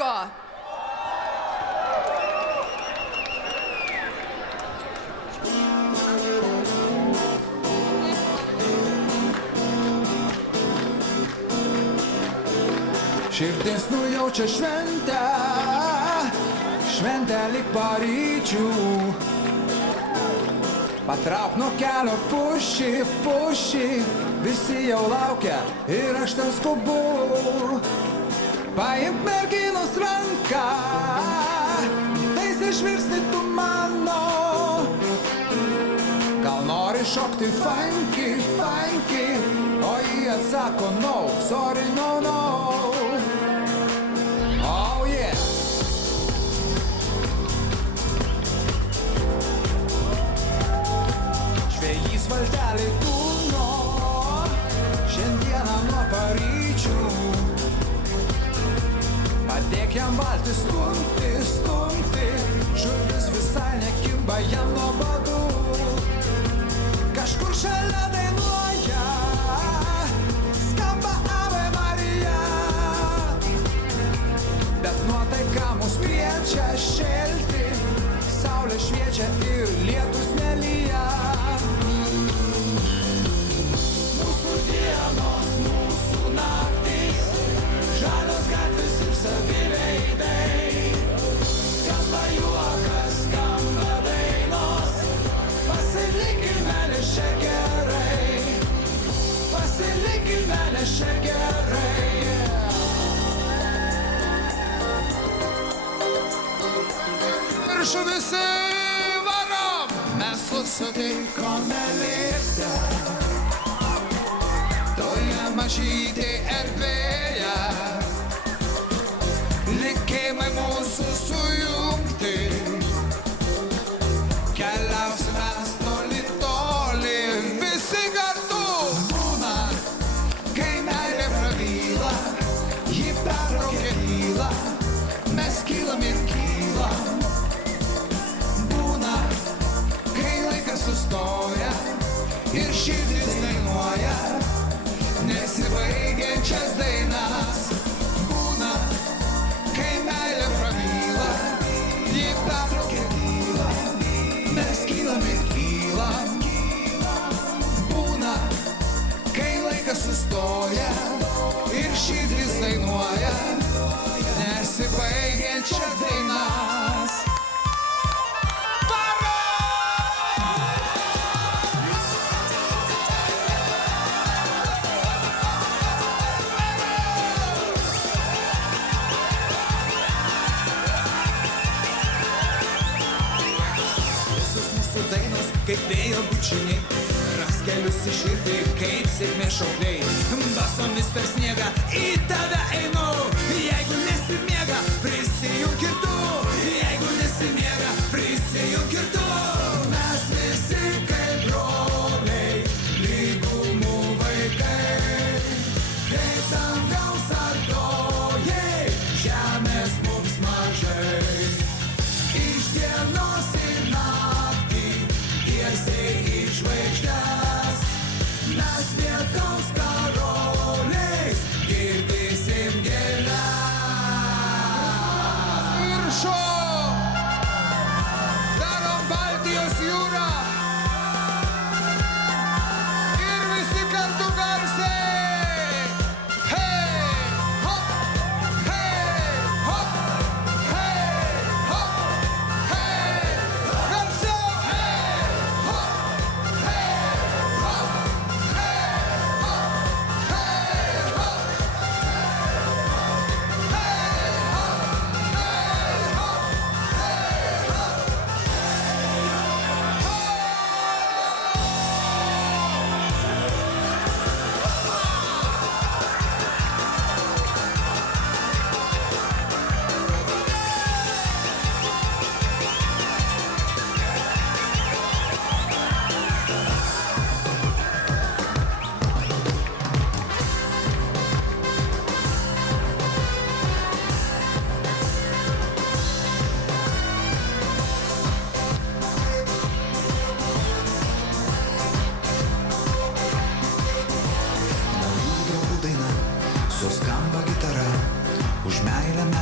Vasko! Širdis nujaučia šventę, šventę lyg paryčių. Patrauk nuo kelio pušį, pušį, visi jau laukia ir aš ten skubu. Paimk merginos ranką, tais išvirsti tu mano. Gal nori šokti funky, funky, o jį atsako no, sorry, no, no. Oh yeah. Žvejys valtelį tūno, šiandieną nuo paryčių. Padėk jam valtį stumti, stumti, žuvis visai nekimba jam nuo badų. Kažkur šalia dainuoja, skamba Ave Marija. Bet nuotaika mus kviečia šelti, saulė šviečia ir lietus nelyja. Mūsų dienos, mūsų naktys, žalios gatvės ir savi veidai. Skamba juokas, skamba dainos, pasilikime nes čia gerai, pasilikime nes čia gerai. Viršų visi varom, mes susitikome lifte, toje mažytėj erdvėje. Likimai mūsų sujungti, keliausime toli, toli, visi kartu. Būna, kai meilė prabyla, ji pertraukia tylą, mes kylam ir kylam. Būna, kai laikas sustoja ir širdis dainuoja nesibaigiančias dainas. Būna, kai meilė prabyla, ji pertraukia tylą, mes kylam ir kylam. Būna, kai laikas sustoja ir širdis dainuoja nesibaigiančias dainas. Dainos kaip vėjo bučiniai, ras kelius į širdį kaip sėkmės šaukliai. Basomis per sniegą į tave einu, jeigu nesimiega, prisijunk ir tu. Jeigu nesimiega, prisijunk ir tu. Mes visi kaip broliai, lygumų vaikai, kaip dangaus artojai, žemės mums mažai. Iš dienos į naktį, tiesiai į žvaigždes, mes lietaus karoliais girdysim gėles.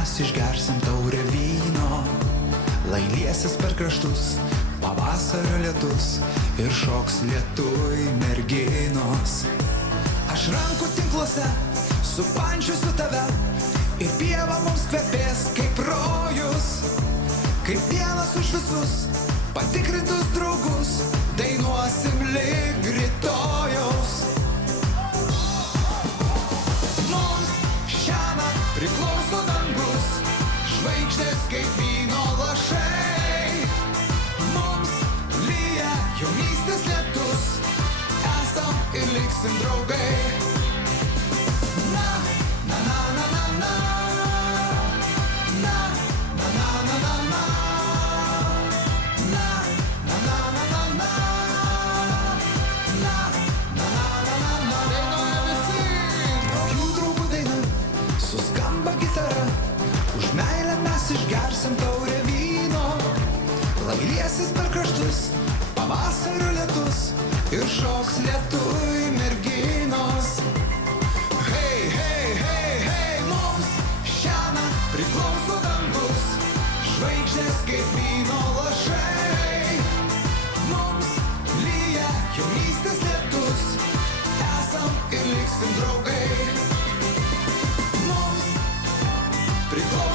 mes išgersim taurę vyno, lai liesis per kraštus pavasario lietus ir šoks lietui merginos. Aš rankų tinkluose supančiusiu tave ir pieva mums kvepės kaip rojus, kaip vienas už visus patikrintus draugus dainuosim lig rytojaus. Mums šiąnakt priklauso dangus, žvaigždės kaip vyno lašai. Mums lyja jaunystės lietus, esam ir liksim draugai. Na, na, na, na, na, na. Na, na, na, na, na, na. Na, na, na, na, na, na. Na, na, na, na, na, na. Dainuoja visi. Naujų draugų daina, suskamba gitara, už meilę mes išgersim taurę vyno, lai liesis per kraštus pavasario lietus ir šoks lietui merginos. Hei, hei, hei, hei, mums šiąnakt priklauso dangus, žvaigždės kaip vyno lašai. Mums lyja jaunystės lietus, esam ir liksim draugai. Mums priklauso